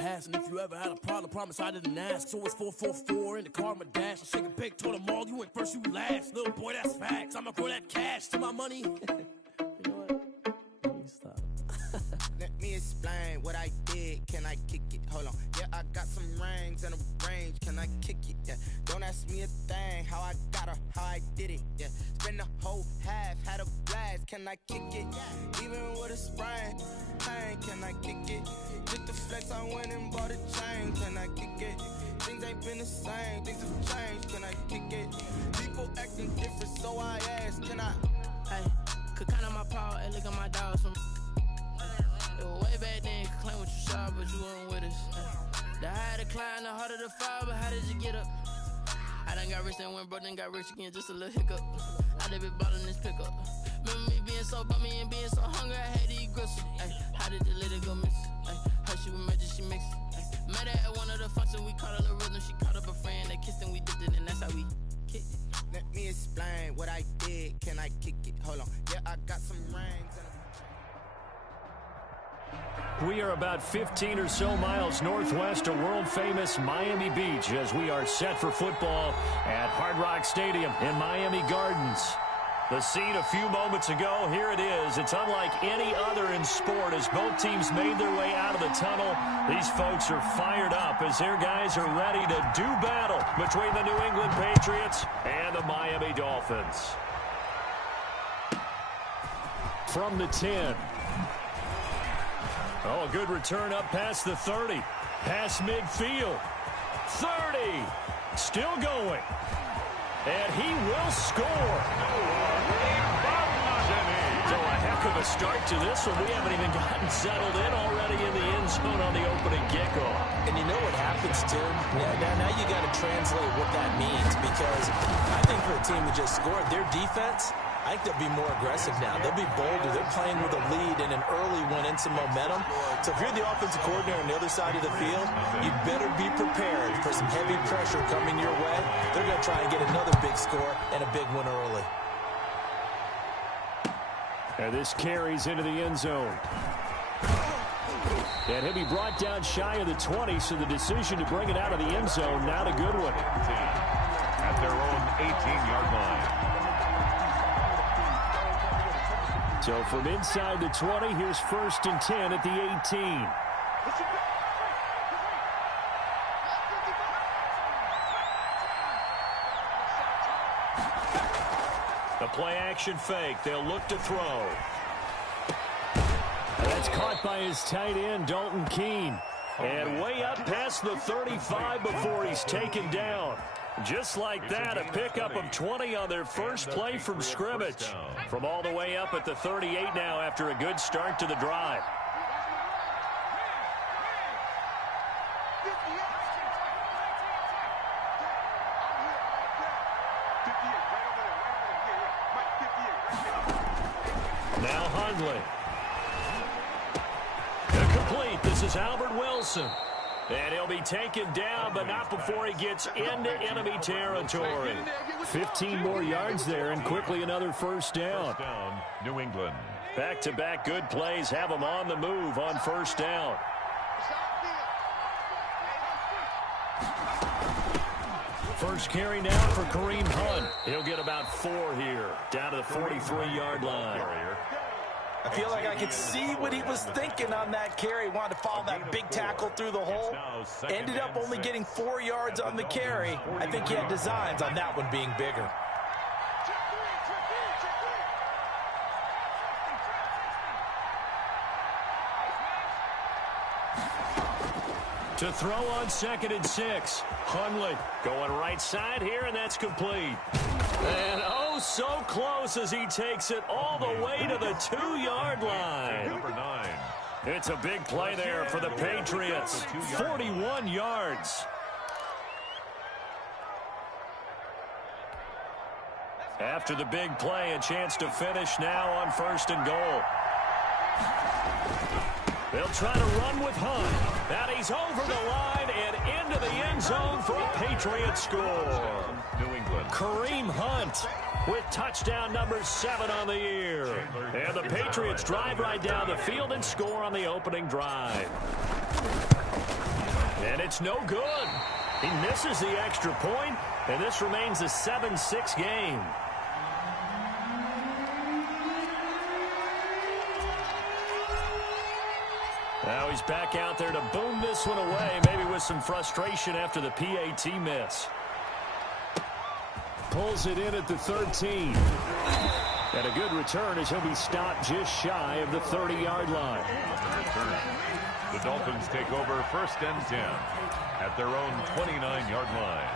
past. And if you ever had a problem, promise I didn't ask. So it's 444 in the car, my dash. I shake a big, told them all, you went first, you last. Little boy, that's facts. I'ma grow that cash to my money. You know what? Let me stop. Let me explain what I did. Can I kick it? Hold on. Yeah, I got some rings and a range. Can I kick it? Yeah. Don't ask me a thing. How I got her, how I did it. Yeah. Spend the whole half, had a blast. Can I kick it? Even with a sprain. Pain, can I kick it? Just the flex, I went and bought a chain. Can I kick it? Things ain't been the same. Things have changed. Can I kick it? People acting different, so I ask. Can I? Hey, could count on my power and look at my dogs from. It was way back then, you could claim what you saw, but you weren't with us. The higher the climb, the harder the fall, but how did you get up? I done got rich and went broke, then got rich again, just a little hiccup. I done been ballin' this pickup. Remember me being so bummy and being so hungry, I had to eat gristle. Ay, how did the little go miss? Ay, how she was magic, she mixed. Met her at one of the functions, we caught a little rhythm, she caught up a friend, they kissed and we dipped it, and that's how we kicked it. Let me explain what I did. Can I kick it? Hold on. Yeah, I got some rings and We are about 15 or so miles northwest of world-famous Miami Beach as we are set for football at Hard Rock Stadium in Miami Gardens. The scene a few moments ago, here it is. It's unlike any other in sport as both teams made their way out of the tunnel. These folks are fired up as their guys are ready to do battle between the New England Patriots and the Miami Dolphins. From the 10. Oh, a good return up past the 30. Past midfield. 30. Still going. And he will score. So a heck of a start to this one. We haven't even gotten settled in already in the end zone on the opening kickoff. And you know what happens, Tim? Now you got to translate what that means, because I think for a team that just scored, their defense, I think they'll be more aggressive now. They'll be bolder. They're playing with a lead and an early one and some momentum. So if you're the offensive coordinator on the other side of the field, you better be prepared for some heavy pressure coming your way. They're going to try and get another big score and a big one early. And this carries into the end zone. And he'll be brought down shy of the 20, so the decision to bring it out of the end zone, not a good one. At their own 18-yard line. So from inside the 20, here's 1st and 10 at the 18. The play-action fake. They'll look to throw. That's caught by his tight end, Dalton Keene. And way up past the 35 before he's taken down. Just like that, a pickup of 20 on their first play from scrimmage. From all the way up at the 38 now after a good start to the drive. Now Hundley. Complete. This is Albert Wilson. And he'll be taken down, but not before he gets into enemy territory. 15 more yards there, and quickly another first down. First down, New England. Back-to-back good plays have them on the move on first down. First carry now for Kareem Hunt. He'll get about 4 here, down to the 43-yard line. I feel like I could see what he was thinking on that carry. Wanted to follow that big tackle through the hole. Ended up only getting 4 yards on the carry. I think he had designs on that one being bigger. To throw on 2nd and 6. Hundley going right side here, and that's complete. And oh, so close as he takes it all the way to the 2-yard line. Number 9. It's a big play there for the Patriots. 41 yards. After the big play, a chance to finish now on 1st and goal. They'll try to run with Hunt. Now he's over the line and into the end zone for a Patriot score. New England. Kareem Hunt with touchdown number 7 on the year. And the Patriots drive right down the field and score on the opening drive. it's no good. He misses the extra point, and this remains a 7-6 game. Now he's back out there to boom this one away, maybe with some frustration after the PAT miss. Pulls it in at the 13. And a good return as he'll be stopped just shy of the 30-yard line. The Dolphins take over 1st and 10 at their own 29-yard line.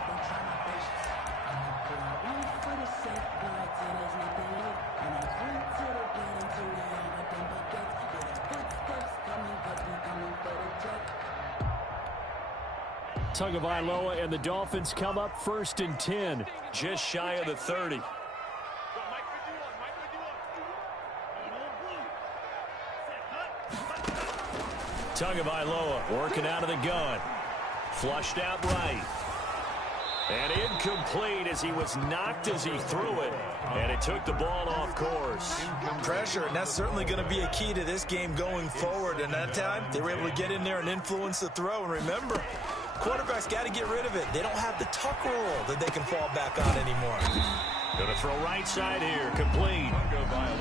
Tagovailoa and the Dolphins come up 1st and 10, just shy of the 30. Tagovailoa working out of the gun. Flushed out right. And incomplete as he was knocked as he threw it. And it took the ball off course. Pressure, and that's certainly going to be a key to this game going forward. And that time, they were able to get in there and influence the throw. And remember, quarterbacks got to get rid of it. They don't have the tuck rule that they can fall back on anymore. Going to throw right side here, complete.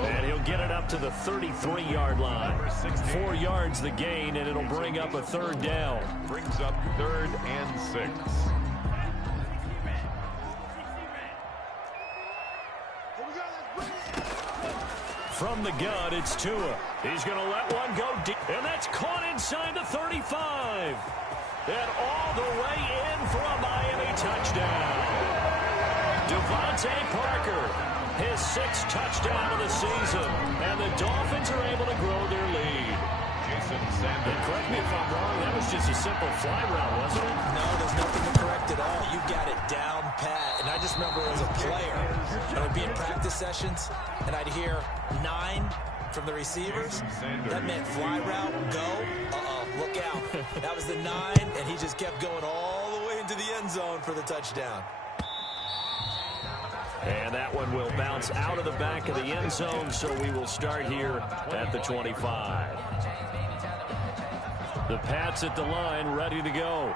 And he'll get it up to the 33-yard line. 4 yards the gain, and it'll bring up a 3rd down. Brings up 3rd and 6. From the gun, it's Tua. He's going to let one go deep, and that's caught inside the 35. And all the way in for a Miami touchdown. Devontae Parker, his 6th touchdown of the season, and the Dolphins are able to grow their lead. Jason Sanders. And correct me if I'm wrong, that was just a simple fly route, wasn't it? No, there's nothing to correct at all. You got it down pat. And I just remember as a player, I'd be in practice sessions, and I'd hear 9 from the receivers. That meant fly route, go, look out. That was the 9, and he just kept going all the way into the end zone for the touchdown. And that one will bounce out of the back of the end zone, so we will start here at the 25. The Pats at the line, ready to go.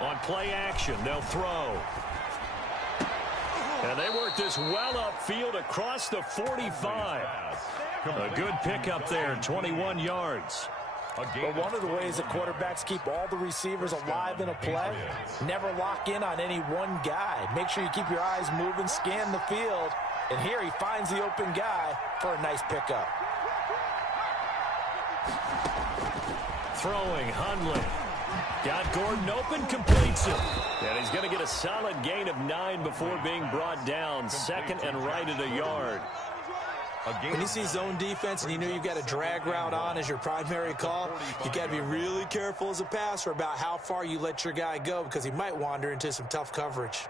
On play action, they'll throw. And they work this well upfield across the 45. A good pickup there, 21 yards. But one of the ways that quarterbacks keep all the receivers alive in a play, never lock in on any one guy. Make sure you keep your eyes moving, scan the field. And here he finds the open guy for a nice pickup. Throwing, Hundley. Got Gordon open, completes it. And he's going to get a solid gain of 9 before being brought down. 2nd and right at a yard. When you see zone defense and you know you've got a drag route on as your primary call, you got to be really careful as a passer about how far you let your guy go because he might wander into some tough coverage.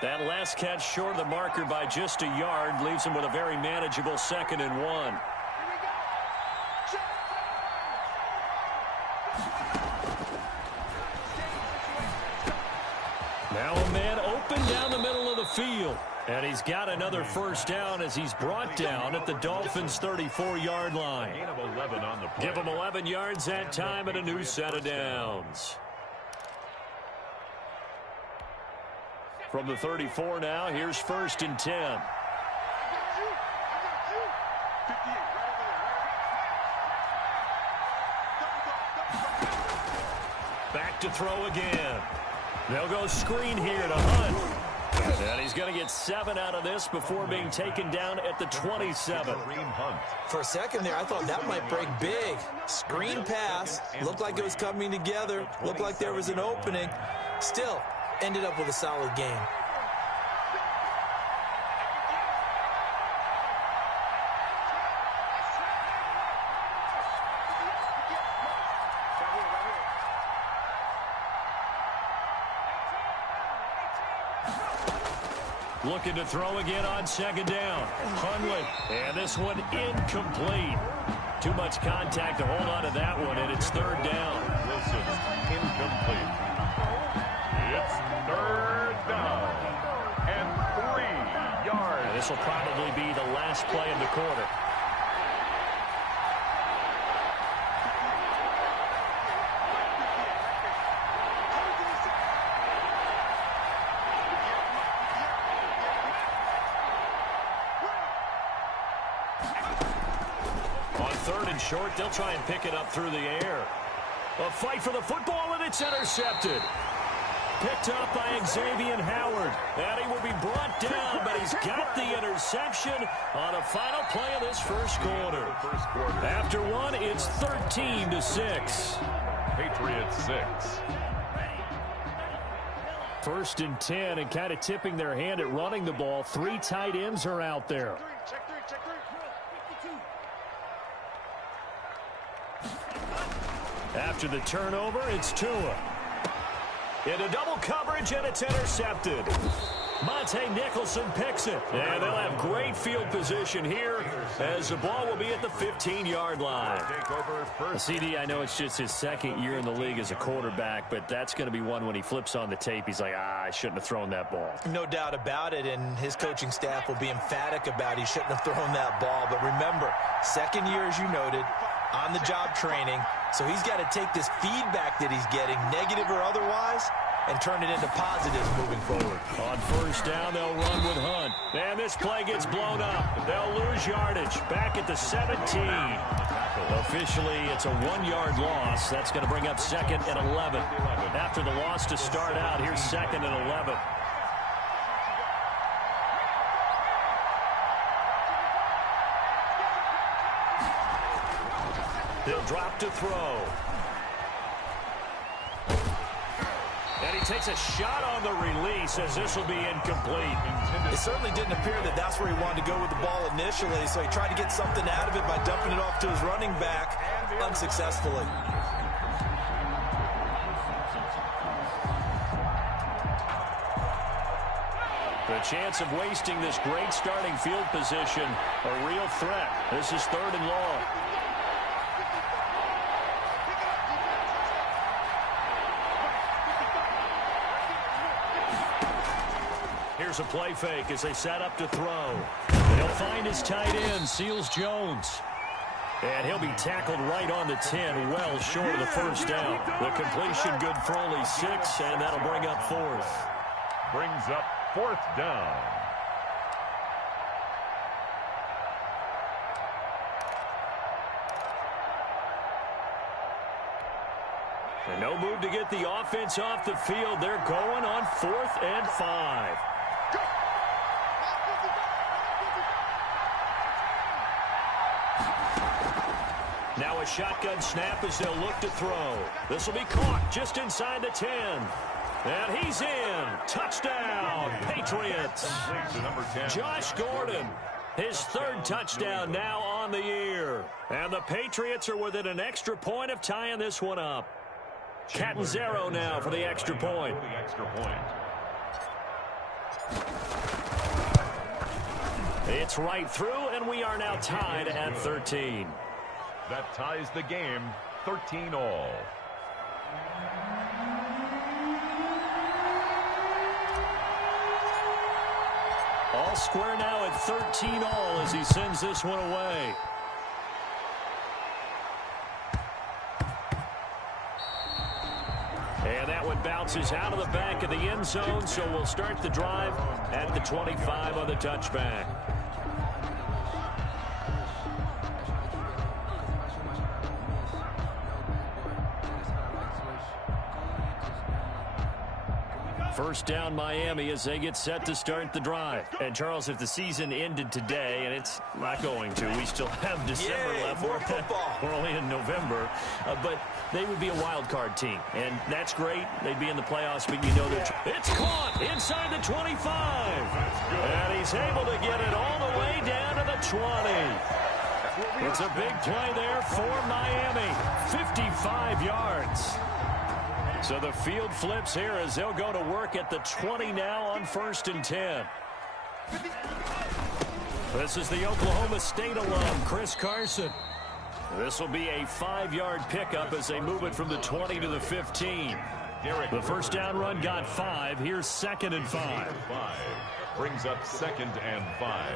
That last catch short of the marker by just a yard leaves him with a very manageable 2nd and 1. Now a man open down the middle of the field. And he's got another 1st down as he's brought down at the Dolphins' 34-yard line. Give him 11 yards that time and a new set of downs. From the 34 now, here's 1st and 10. Back to throw again. They'll go screen here to Hunt. And he's going to get 7 out of this before being taken down at the 27. For a second there, I thought that might break big. Screen pass. Looked like it was coming together. Looked like there was an opening. Still, ended up with a solid game. Looking to throw again on second down. Hundley. And this one incomplete. Too much contact to hold on to that one, and it's third down. Wilson, incomplete. It's third down and 3 yards. And this will probably be the last play of the quarter. Third and short, they'll try and pick it up through the air. A fight for the football, and it's intercepted. Picked up by Xavier Howard. And he will be brought down, but he's got the interception on a final play of this first quarter. After one, it's 13-6. Patriots 6. First and 10, and kind of tipping their hand at running the ball. 3 tight ends are out there. After the turnover, it's Tua. Into double coverage, and it's intercepted. Monte Nicholson picks it. And they'll have great field position here as the ball will be at the 15-yard line. CD, I know it's just his second year in the league as a quarterback, but that's going to be one when he flips on the tape. He's like, I shouldn't have thrown that ball. No doubt about it, and his coaching staff will be emphatic about he shouldn't have thrown that ball. But remember, second year, as you noted, on-the-job training. So he's got to take this feedback that he's getting, negative or otherwise, and turn it into positives moving forward. On first down, they'll run with Hunt. And this play gets blown up. They'll lose yardage. Back at the 17. Officially, it's a 1-yard loss. That's going to bring up second and 11. After the loss to start out, here's second and 11. They'll drop to throw. And he takes a shot on the release as this will be incomplete. It certainly didn't appear that that's where he wanted to go with the ball initially, so he tried to get something out of it by dumping it off to his running back unsuccessfully. The chance of wasting this great starting field position, a real threat. This is third and long. Here's a play fake as they set up to throw. He'll find his tight end, Seals Jones. And he'll be tackled right on the 10, well short of the first down. The completion good for only 6, and that'll bring up fourth. Brings up fourth down. And no move to get the offense off the field. They're going on 4th and 5. Now a shotgun snap as they'll look to throw. This will be caught just inside the 10. And he's in. Touchdown, Patriots. Josh Gordon, his 3rd touchdown now on the year. And the Patriots are within an extra point of tying this one up. Catanzaro now for the extra point. It's right through, and we are now tied at 13. That ties the game, 13 all. All square now at 13 all as he sends this one away. And that one bounces out of the back of the end zone, so we'll start the drive at the 25 on the touchback. First down Miami as they get set to start the drive. And Charles, if the season ended today, and it's not going to, we still have December left. More football. We're only in November. But they would be a wild card team. And that's great. They'd be in the playoffs, but you know it's caught inside the 25. And he's able to get it all the way down to the 20. It's a big play there for Miami. 55 yards. So the field flips here as they'll go to work at the 20 now on 1st and 10. This is the Oklahoma State alum, Chris Carson. This will be a 5-yard pickup as they move it from the 20 to the 15. The first down run got 5. Here's 2nd and 5. Brings up 2nd and 5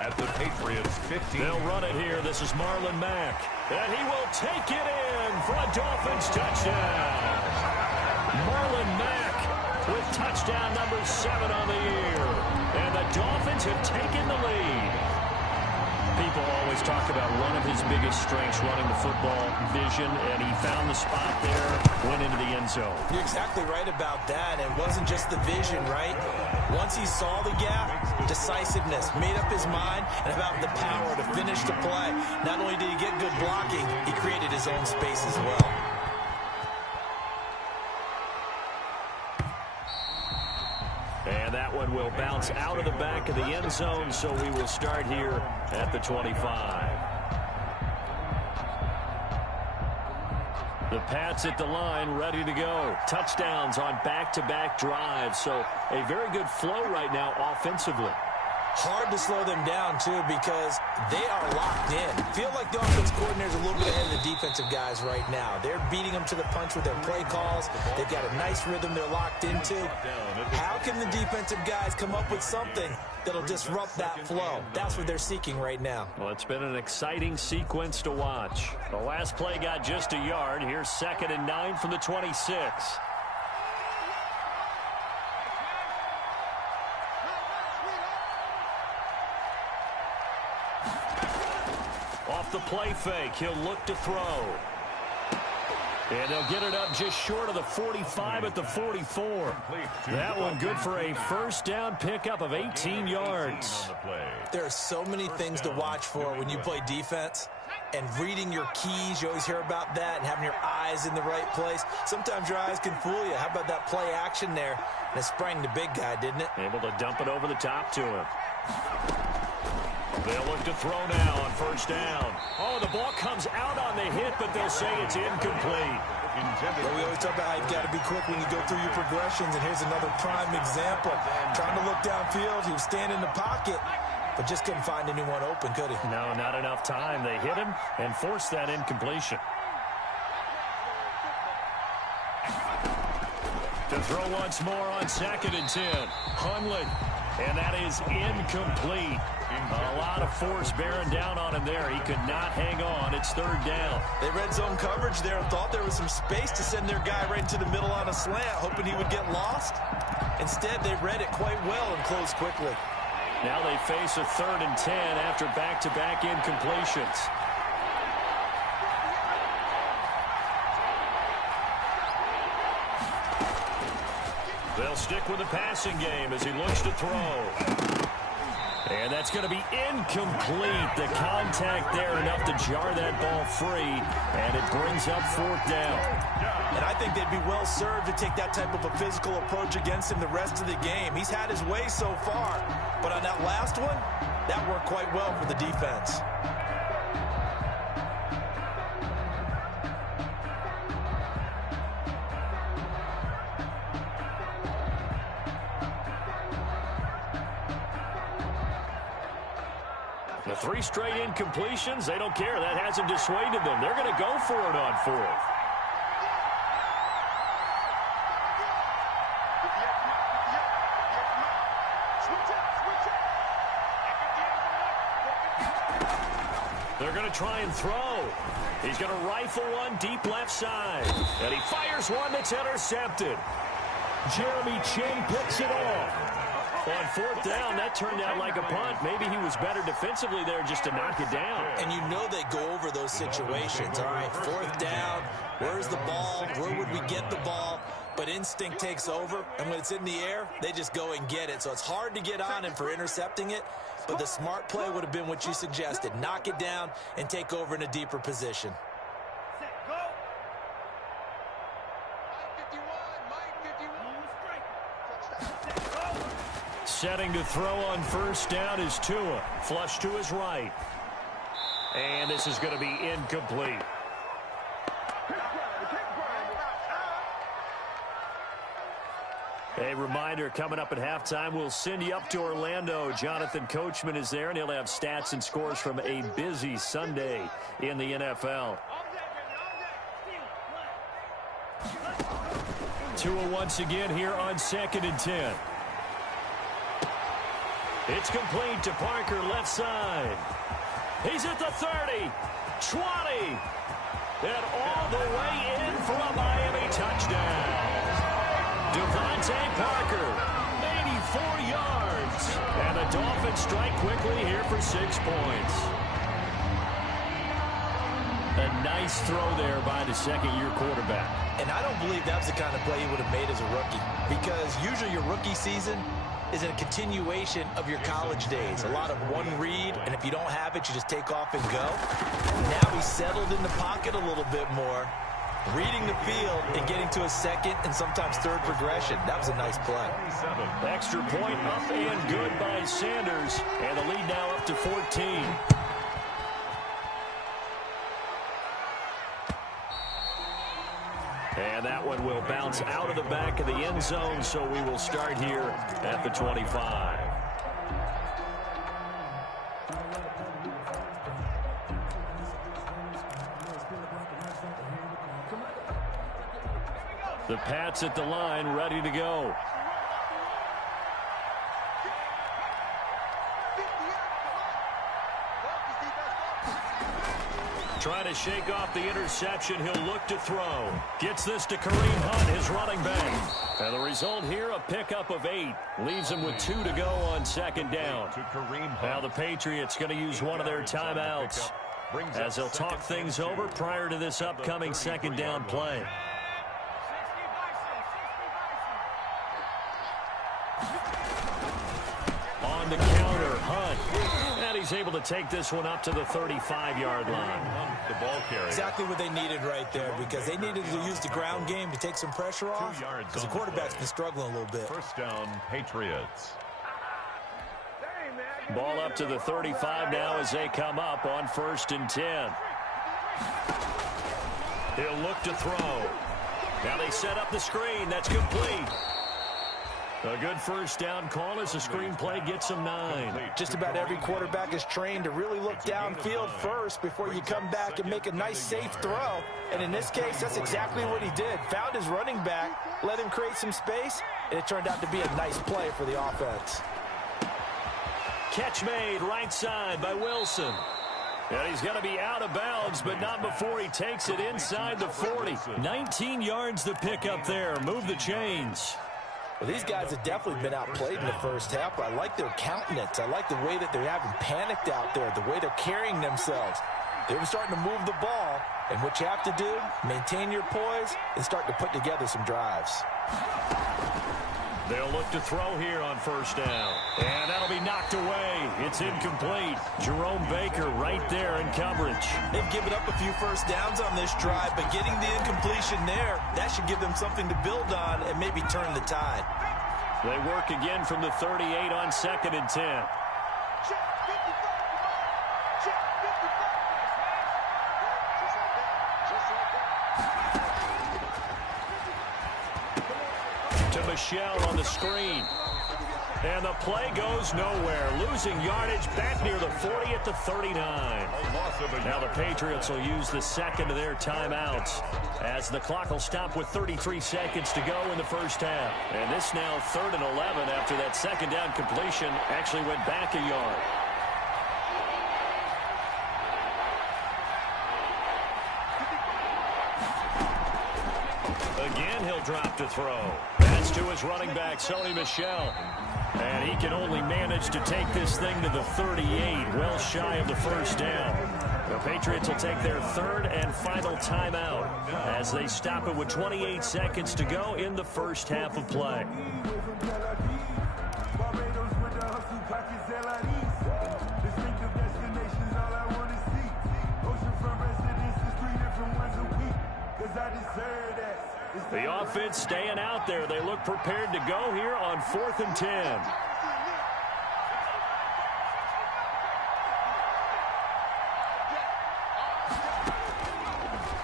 at the Patriots 15. They'll run it here. This is Marlon Mack. And he will take it in for a Dolphins touchdown. Marlon Mack with touchdown number 7 on the year. And the Dolphins have taken the lead. People always talk about one of his biggest strengths running the football, vision, and he found the spot there, went into the end zone. You're exactly right about that. It wasn't just the vision, right? Once he saw the gap, decisiveness, made up his mind, and about the power to finish the play. Not only did he get good blocking, he created his own space as well. And that one will bounce out of the back of the end zone, so we will start here at the 25. The Pats at the line, ready to go. Touchdowns on back-to-back drives, so a very good flow right now offensively. Hard to slow them down, too, because they are locked in. Feel like the offense coordinator is a little bit ahead of the defensive guys right now. They're beating them to the punch with their play calls. They've got a nice rhythm they're locked into. How can the defensive guys come up with something that'll disrupt that flow? That's what they're seeking right now. Well, it's been an exciting sequence to watch. The last play got just a yard. Here's 2nd and 9 from the 26. Off the play fake, he'll look to throw. And they'll get it up just short of the 45 at the 44. That one good for a first down pickup of 18 yards. There are so many things to watch for when you play defense. And reading your keys, you always hear about that, and having your eyes in the right place. Sometimes your eyes can fool you. How about that play action there? And it sprang the big guy, didn't it? Able to dump it over the top to him. They'll look to throw now on first down. Oh, the ball comes out on the hit, but they'll say it's incomplete. Well, we always talk about how you've got to be quick when you go through your progressions, and here's another prime example. Trying to look downfield, he was standing in the pocket, but just couldn't find anyone open, could he? No, not enough time. They hit him and forced that incompletion. To throw once more on 2nd and 10. Hundley, and that is incomplete. A lot of force bearing down on him there. He could not hang on. It's 3rd down. They red zone coverage there and thought there was some space to send their guy right into the middle on a slant, hoping he would get lost. Instead, they read it quite well and closed quickly. Now they face a 3rd and 10 after back-to-back incompletions. They'll stick with the passing game as he looks to throw. And that's going to be incomplete. The contact there enough to jar that ball free, and it brings up 4th down. And I think they'd be well served to take that type of a physical approach against him the rest of the game. He's had his way so far, but on that last one, that worked quite well for the defense. The 3 straight incompletions, they don't care. That hasn't dissuaded them. They're going to go for it on 4th. They're going to try and throw. He's going to rifle one deep left side. And he fires one that's intercepted. Jeremy Chinn picks it off. On 4th down, that turned out like a punt. Maybe he was better defensively there just to knock it down. And you know they go over those situations. All right, 4th down, where's the ball? Where would we get the ball? But instinct takes over, and when it's in the air, they just go and get it. So it's hard to get on him for intercepting it, but the smart play would have been what you suggested. Knock it down and take over in a deeper position. Setting to throw on first down is Tua. Flush to his right. And this is going to be incomplete. A reminder, coming up at halftime, we'll send you up to Orlando. Jonathan Coachman is there, and he'll have stats and scores from a busy Sunday in the NFL. Tua once again here on 2nd and 10. It's complete to Parker, left side. He's at the 30, 20, and all the way in for a Miami touchdown. Devontae Parker, 84 yards. And the Dolphins strike quickly here for 6 points. A nice throw there by the second-year quarterback. And I don't believe that's the kind of play he would have made as a rookie, because usually your rookie season is a continuation of your college days. A lot of one read, and if you don't have it, you just take off and go. Now he's settled in the pocket a little bit more, reading the field and getting to a second and sometimes third progression. That was a nice play. Extra point up and good by Sanders, and the lead now up to 14. And that one will bounce out of the back of the end zone, so we will start here at the 25. The Pats at the line, ready to go. Trying to shake off the interception. He'll look to throw. Gets this to Kareem Hunt, his running back. And the result here, a pickup of 8. Leaves him with 2 to go on 2nd down. Now the Patriots going to use one of their timeouts as they'll talk things over prior to this upcoming 2nd down play. On the counter, Hunt. And he's able to take this one up to the 35-yard line. The ball carrier. Exactly what they needed right there, because they needed to use the ground game to take some pressure off, because the quarterback's been struggling a little bit. First down, Patriots. Ball up to the 35 now as they come up on 1st and 10. He'll look to throw. Now they set up the screen. That's complete. A good 1st down call as the screen play gets him 9. Just about every quarterback is trained to really look downfield first before you come back and make a nice, safe throw. And in this case, that's exactly what he did. Found his running back, let him create some space, and it turned out to be a nice play for the offense. Catch made right side by Wilson. And he's going to be out of bounds, but not before he takes it inside the 40. 19 yards to pick up there. Move the chains. Well, these guys have definitely been outplayed in the first half, but I like their countenance. I like the way that they haven't panicked out there, the way they're carrying themselves. They're starting to move the ball, and what you have to do, maintain your poise and start to put together some drives. They'll look to throw here on 1st down. And that'll be knocked away. It's incomplete. Jerome Baker right there in coverage. They've given up a few 1st downs on this drive, but getting the incompletion there, that should give them something to build on and maybe turn the tide. They work again from the 38 on 2nd and 10. To Michelle on the screen. And the play goes nowhere. Losing yardage back near the 40 at the 39. Now the Patriots will use the 2nd of their timeouts as the clock will stop with 33 seconds to go in the 1st half. And this now 3rd and 11 after that 2nd down completion actually went back a yard. Again, he'll drop to throw. That's to his running back, Sony Michel. And he can only manage to take this thing to the 38, well shy of the 1st down. The Patriots will take their 3rd and final timeout as they stop it with 28 seconds to go in the 1st half of play. The offense staying out there. They look prepared to go here on 4th and 10.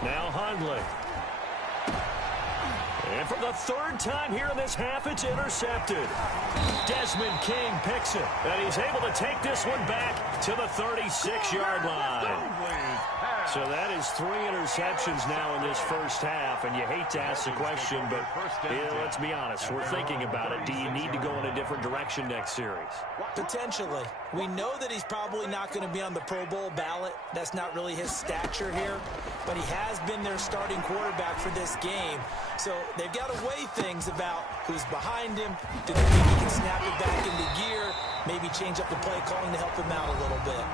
Now Hundley. And for the third time here in this half, it's intercepted. Desmond King picks it, and he's able to take this one back to the 36-yard line. So that is 3 interceptions now in this first half, and you hate to ask the question, but let's be honest, we're thinking about it. Do you need to go in a different direction next series? Potentially. We know that he's probably not going to be on the Pro Bowl ballot. That's not really his stature here, but he has been their starting quarterback for this game. So they've got to weigh things about who's behind him. Do they think he can snap it back into gear? Maybe change up the play calling to help him out a little bit.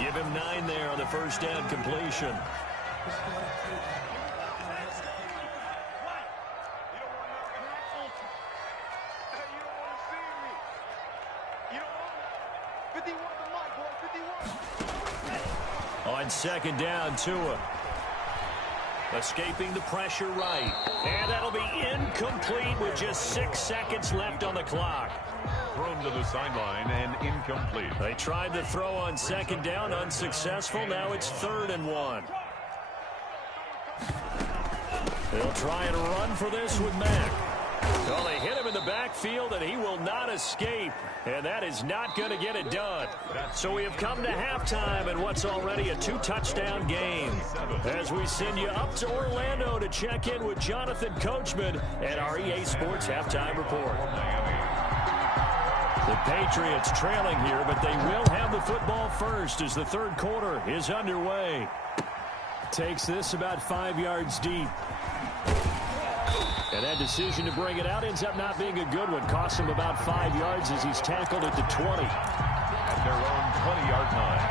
Give him 9 there on the first down completion. On second down, Tua. Escaping the pressure right. And that'll be incomplete with just 6 seconds left on the clock. Thrown to the sideline and incomplete. They tried to throw on second down, unsuccessful. Now it's 3rd and 1. They'll try and run for this with Mack. Well, they hit him in the backfield, and he will not escape. And that is not going to get it done. So we have come to halftime in what's already a 2-touchdown game. As we send you up to Orlando to check in with Jonathan Coachman at our EA Sports Halftime Report. The Patriots trailing here, but they will have the football first as the third quarter is underway. Takes this about 5 yards deep. And that decision to bring it out ends up not being a good one. Costs him about 5 yards as he's tackled at the 20. At their own 20-yard line.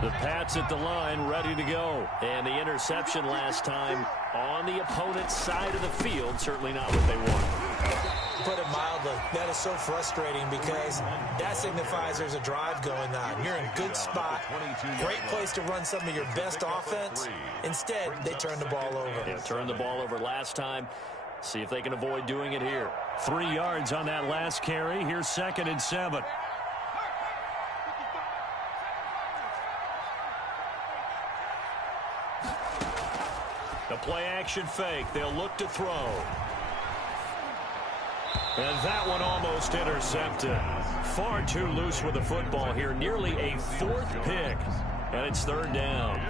The Pats at the line, ready to go. And the interception last time on the opponent's side of the field, certainly not what they want. Put it mildly, that is so frustrating because that signifies there's a drive going on. You're in a good spot, great place to run some of your best offense. Instead, they turn the ball over. Yeah, turned the ball over last time. See if they can avoid doing it here. 3 yards on that last carry. Here's 2nd and 7. The play-action fake. They'll look to throw. And that one almost intercepted. Far too loose with the football here. Nearly a 4th pick. And it's 3rd down.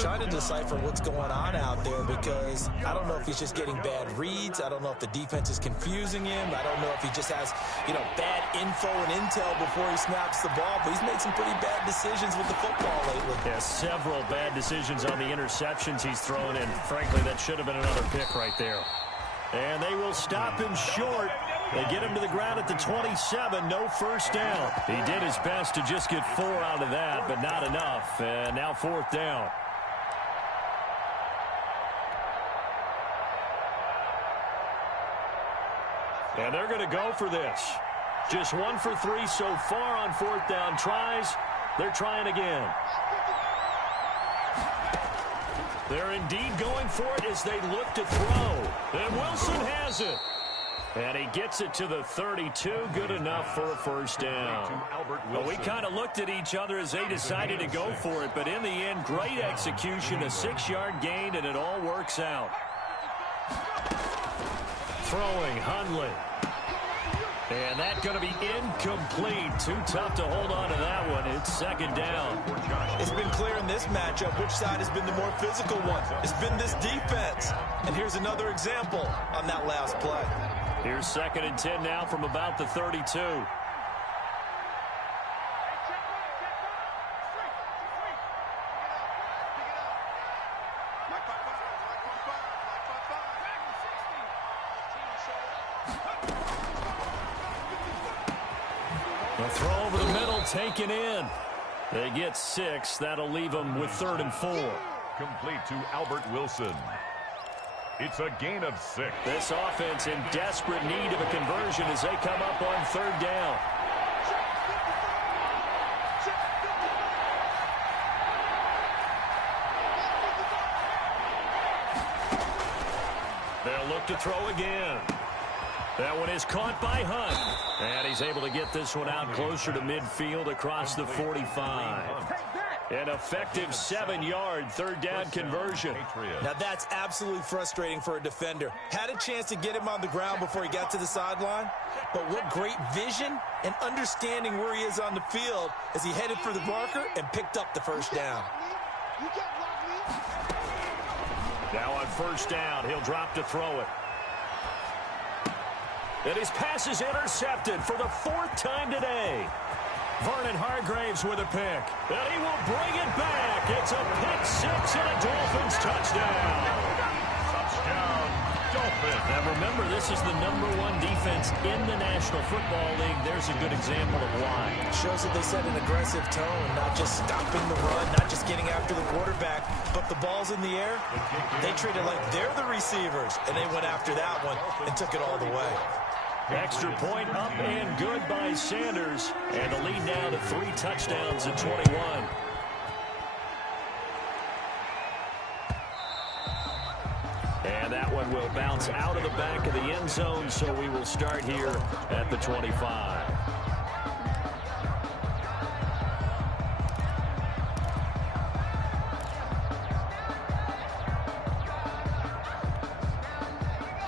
Trying to decipher what's going on out there because I don't know if he's just getting bad reads. I don't know if the defense is confusing him. I don't know if he just has, bad info and intel before he snaps the ball. But he's made some pretty bad decisions with the football lately. Yeah, several bad decisions on the interceptions he's thrown. And frankly, that should have been another pick right there. And they will stop him short. They get him to the ground at the 27. No first down. He did his best to just get 4 out of that, but not enough. And now 4th down. And they're going to go for this. Just 1 for 3 so far on 4th down tries. They're trying again. They're indeed going for it as they look to throw. And Wilson has it. And he gets it to the 32. Good enough for a first down. Well, we kind of looked at each other as they decided to go for it. But in the end, great execution, a 6-yard gain, and it all works out. Throwing, Hundley. And that's going to be incomplete. Too tough to hold on to that one. It's 2nd down. It's been clear in this matchup which side has been the more physical one. It's been this defense. And here's another example on that last play. Here's 2nd and 10 now from about the 32. The throw over the middle taken in. They get 6. That'll leave them with 3rd and 4. Complete to Albert Wilson. It's a gain of 6. This offense in desperate need of a conversion as they come up on 3rd down. They'll look to throw again. That one is caught by Hunt. And he's able to get this one out closer to midfield across the 45. An effective 7-yard third down conversion. Now that's absolutely frustrating for a defender. Had a chance to get him on the ground before he got to the sideline, but what great vision and understanding where he is on the field as he headed for the marker and picked up the first down. Now on first down, he'll drop to throw it. And his pass is intercepted for the 4th time today. Vernon Hargreaves with a pick. And he will bring it back. It's a pick 6 and a Dolphins touchdown. Touchdown, Dolphins. Now remember, this is the #1 defense in the National Football League. There's a good example of why. It shows that they set an aggressive tone, not just stopping the run, not just getting after the quarterback, but the ball's in the air. They treat it like they're the receivers, and they went after that one and took it all the way. Extra point up and good by Sanders. And the lead now to 3 touchdowns in 21. And that one will bounce out of the back of the end zone, so we will start here at the 25.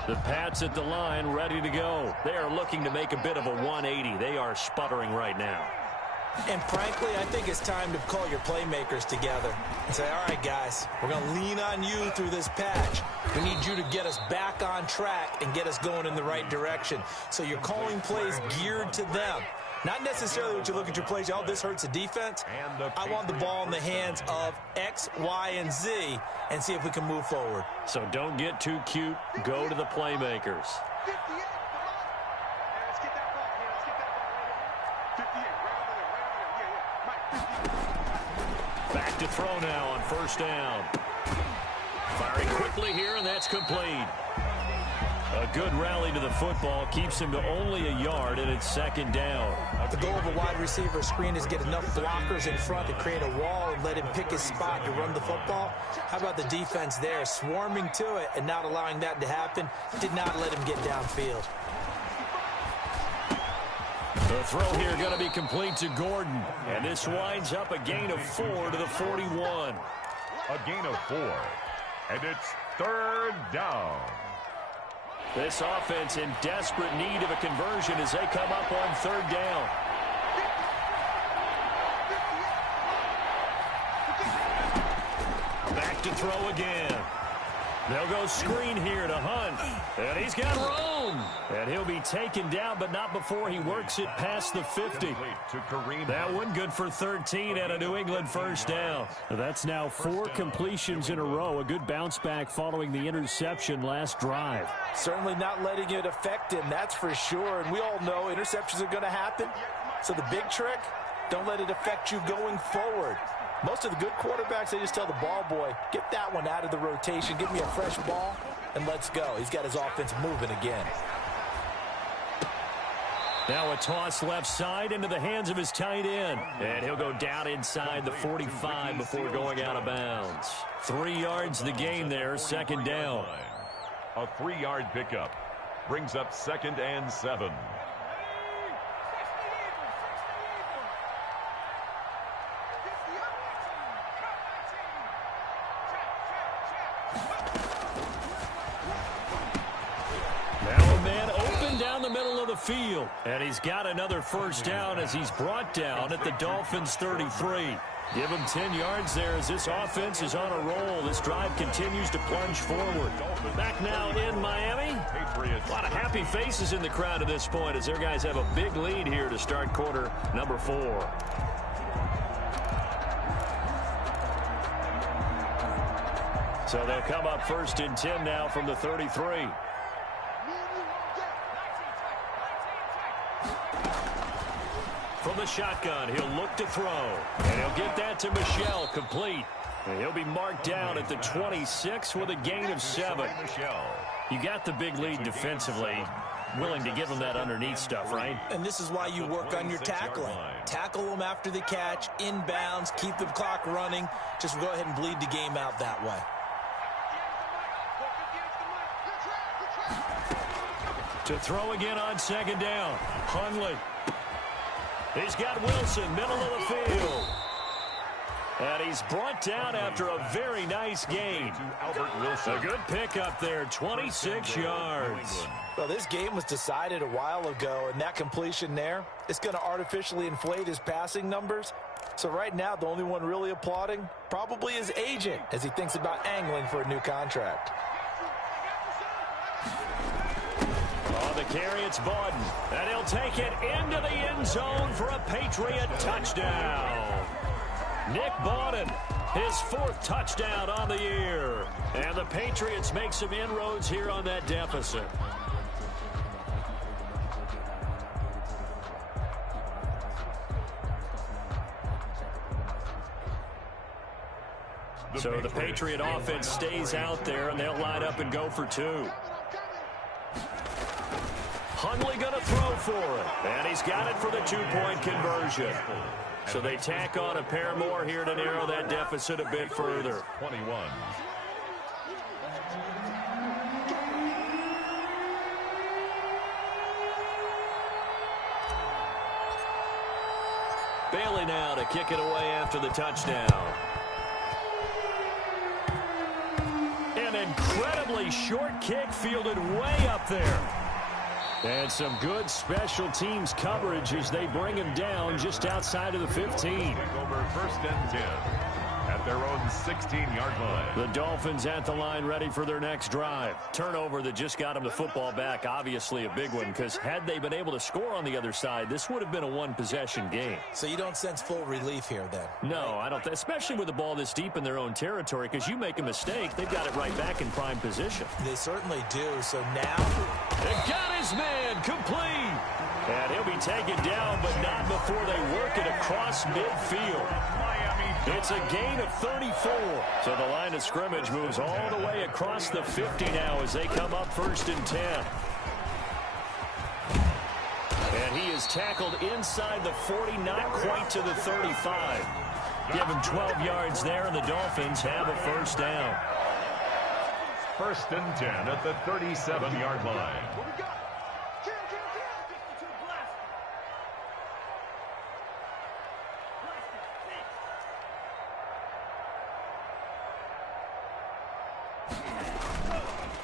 The Pats at the line, ready to go. They are looking to make a bit of a 180. They are sputtering right now. And frankly, I think it's time to call your playmakers together and say, all right, guys, we're going to lean on you through this patch. We need you to get us back on track and get us going in the right direction. So you're calling plays geared to them. Not necessarily what you look at your plays, oh, this hurts the defense. I want the ball in the hands of X, Y, and Z and see if we can move forward. So don't get too cute. Go to the playmakers. Back to throw now on first down. Firing quickly here, and that's complete. A good rally to the football keeps him to only a yard, and it's 2nd down. The goal of a wide receiver screen is get enough blockers in front to create a wall and let him pick his spot to run the football. How about the defense there, swarming to it and not allowing that to happen? Did not let him get downfield. The throw here going to be complete to Gordon, and this winds up a gain of 4 to the 41. A gain of 4, and it's 3rd down. This offense in desperate need of a conversion as they come up on 3rd down. Back to throw again. They'll go screen here to Hunt. And he's got room. And he'll be taken down, but not before he works it past the 50. That one good for 13 and a New England first down. That's now 4 completions in a row. A good bounce back following the interception last drive. Certainly not letting it affect him, that's for sure. And we all know interceptions are going to happen. So the big trick, don't let it affect you going forward. Most of the good quarterbacks, they just tell the ball boy, get that one out of the rotation, give me a fresh ball, and let's go. He's got his offense moving again. Now a toss left side into the hands of his tight end. And he'll go down inside the 45 before going out of bounds. 3 yards the gain there, 2nd down. A 3-yard pickup brings up 2nd and 7. Field, and he's got another first down as he's brought down at the Dolphins 33. Give him 10 yards there as this offense is on a roll. This drive continues to plunge forward. Back now in Miami. A lot of happy faces in the crowd at this point as their guys have a big lead here to start quarter number 4. So they'll come up 1st and 10 now from the 33. From the shotgun, he'll look to throw. And he'll get that to Michel, complete. And he'll be marked down at the 26 with a gain of 7. You got the big lead defensively. Willing to give him that underneath stuff, right? And this is why you work on your tackling. Tackle them after the catch, inbounds, keep the clock running. Just go ahead and bleed the game out that way. To throw again on second down. Hundley. He's got Wilson, middle of the field. And he's brought down after a very nice gain. Albert Wilson. A good pickup there, 26 yards. Well, this game was decided a while ago, and that completion there, it's going to artificially inflate his passing numbers. So right now, the only one really applauding probably his agent as he thinks about angling for a new contract. On the carry, it's Bawden. And he'll take it into the end zone for a Patriot touchdown. Nick Bawden, his 4th touchdown on the year. And the Patriots make some inroads here on that deficit. So the Patriot offense stays out there, and they'll line up and go for 2. Hundley going to throw for it. And he's got it for the 2-point conversion. So they tack on a pair more here to narrow that deficit a bit further. 21. Bailey now to kick it away after the touchdown. An incredibly short kick fielded way up there. And some good special teams coverage as they bring him down just outside of the 15. Over 1st and 10 at their own 16-yard line. The Dolphins at the line ready for their next drive. Turnover that just got them the football back, obviously a big one, because had they been able to score on the other side, this would have been a one-possession game. So you don't sense full relief here then? No, I don't, especially with the ball this deep in their own territory, because you make a mistake, they've got it right back in prime position. They certainly do. So now... It got his man complete. And he'll be taken down, but not before they work it across midfield. It's a gain of 34. So the line of scrimmage moves all the way across the 50 now as they come up 1st and 10. And he is tackled inside the 40, not quite to the 35. Give him 12 yards there, and the Dolphins have a 1st down. 1st and 10 at the 37-yard line.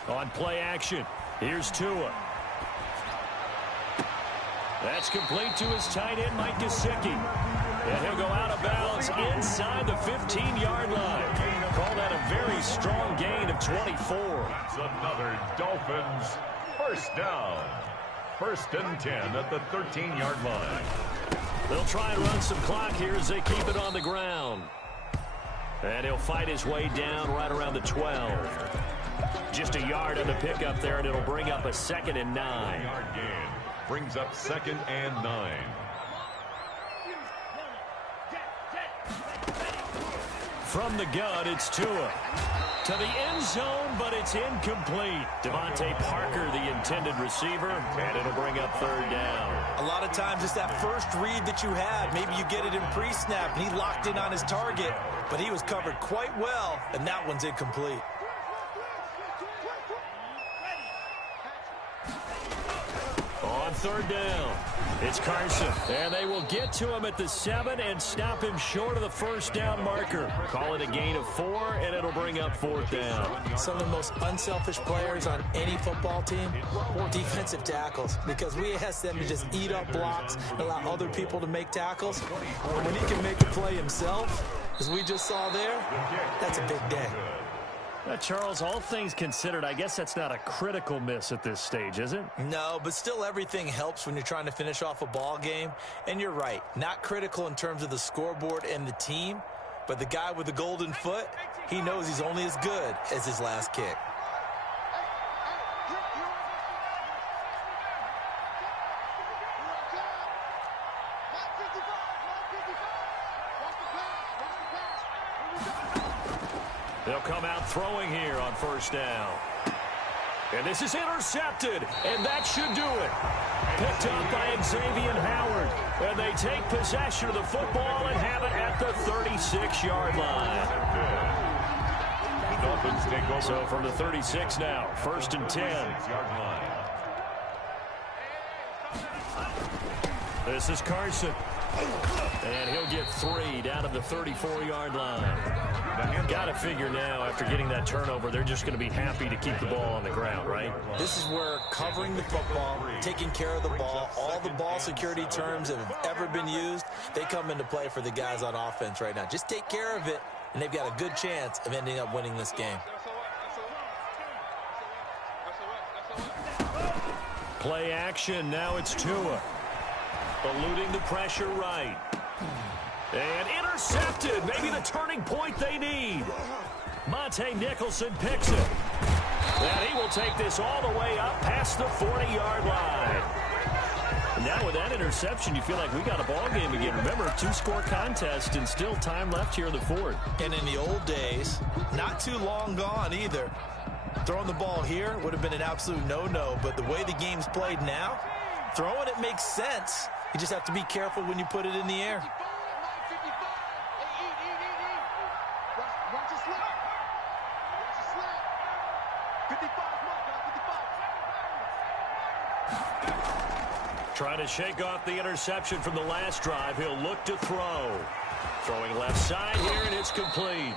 On play action, here's Tua. That's complete to his tight end, Mike Gesicki. And he'll go out of bounds inside the 15-yard line. Call that a very strong gain of 24. That's another Dolphins 1st down. 1st and 10 at the 13-yard line. They'll try and run some clock here as they keep it on the ground. And he'll fight his way down right around the 12. Just a yard on the pickup there, and it'll bring up a 2nd and 9. Yard gain brings up 2nd and 9. From the gun, it's Tua. To the end zone, but it's incomplete. Devontae Parker, the intended receiver, and it'll bring up 3rd down. A lot of times it's that first read that you had. Maybe you get it in pre-snap, and he locked in on his target, but he was covered quite well, and that one's incomplete. On 3rd down, it's Carson, and they will get to him at the 7 and stop him short of the 1st down marker. Call it a gain of 4, and it'll bring up 4th down. Some of the most unselfish players on any football team, defensive tackles, because we ask them to just eat up blocks and allow other people to make tackles. And when he can make a play himself, as we just saw there, that's a big day. Charles, all things considered, I guess that's not a critical miss at this stage, is it? No, but still everything helps when you're trying to finish off a ball game. And you're right, not critical in terms of the scoreboard and the team, but the guy with the golden foot, he knows he's only as good as his last kick. They'll come out throwing here on 1st down. And this is intercepted, and that should do it. Picked up by Xavier Howard. And they take possession of the football and have it at the 36-yard line. The Dolphins take over. So from the 36 now, 1st and 10. 6-yard line. This is Carson. And he'll get 3 down to the 34-yard line. Got to figure now, after getting that turnover, they're just going to be happy to keep the ball on the ground, right? This is where covering the football, taking care of the ball, all the ball security terms that have ever been used, they come into play for the guys on offense right now. Just take care of it, and they've got a good chance of ending up winning this game. Play action. Now it's Tua. Eluding the pressure right. And intercepted. Maybe the turning point they need. Monte Nicholson picks it. And he will take this all the way up past the 40-yard line. And now with that interception, you feel like we got a ball game again. Remember, 2-score contest and still time left here in the fourth. And in the old days, not too long gone either. Throwing the ball here would have been an absolute no-no, but the way the game's played now, throwing it makes sense. You just have to be careful when you put it in the air. Trying to shake off the interception from the last drive. He'll look to throw. Throwing left side here, and it's complete.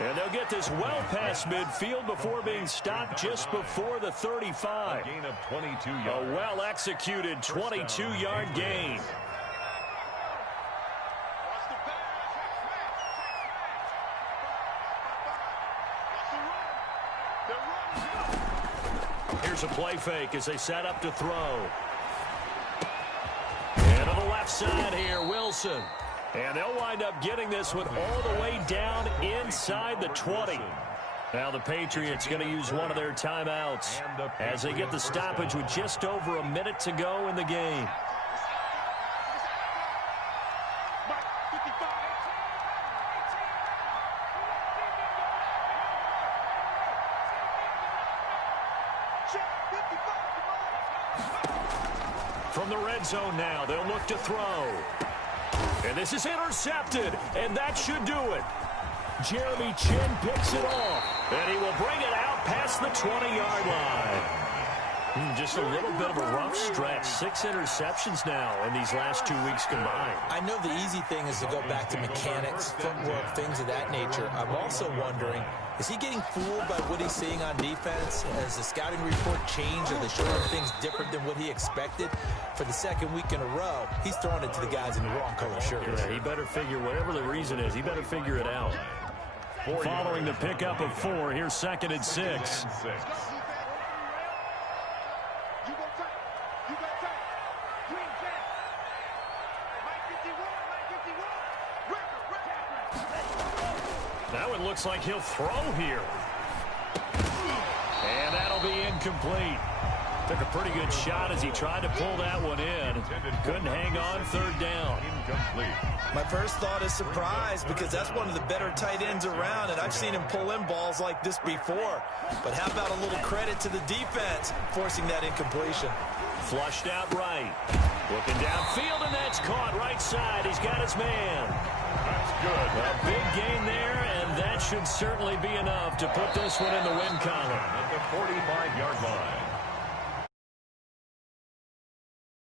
And they'll get this well past midfield before being stopped just before the 35. A gain of 22 yards. A well-executed 22-yard gain. Here's a play fake as they set up to throw. And on the left side here, Wilson. And they'll wind up getting this one all the way down inside the 20. Now the Patriots going to use one of their timeouts as they get the stoppage with just over a minute to go in the game. From the red zone now, they'll look to throw. And this is intercepted, and that should do it. Jeremy Chinn picks it off, and he will bring it out past the 20-yard line. Just a little bit of a rough stretch. 6 interceptions now in these last 2 weeks combined. I know the easy thing is to go back to mechanics, footwork, things of that nature. I'm also wondering, is he getting fooled by what he's seeing on defense? Has the scouting report changed? Are they showing things different than what he expected? For the second week in a row, he's throwing it to the guys in the wrong color shirts. Yeah, he better figure, whatever the reason is, he better figure it out. Following the pickup of 4, here's 2nd and 6. That one looks like he'll throw here. And that'll be incomplete. Took a pretty good shot as he tried to pull that one in. Couldn't hang on, 3rd down. Incomplete. My first thought is surprise because that's one of the better tight ends around, and I've seen him pull in balls like this before. But how about a little credit to the defense forcing that incompletion? Flushed out right. Looking downfield, and that's caught right side. He's got his man. That's good. A big gain there, and that should certainly be enough to put this one in the win column. At the 45-yard line.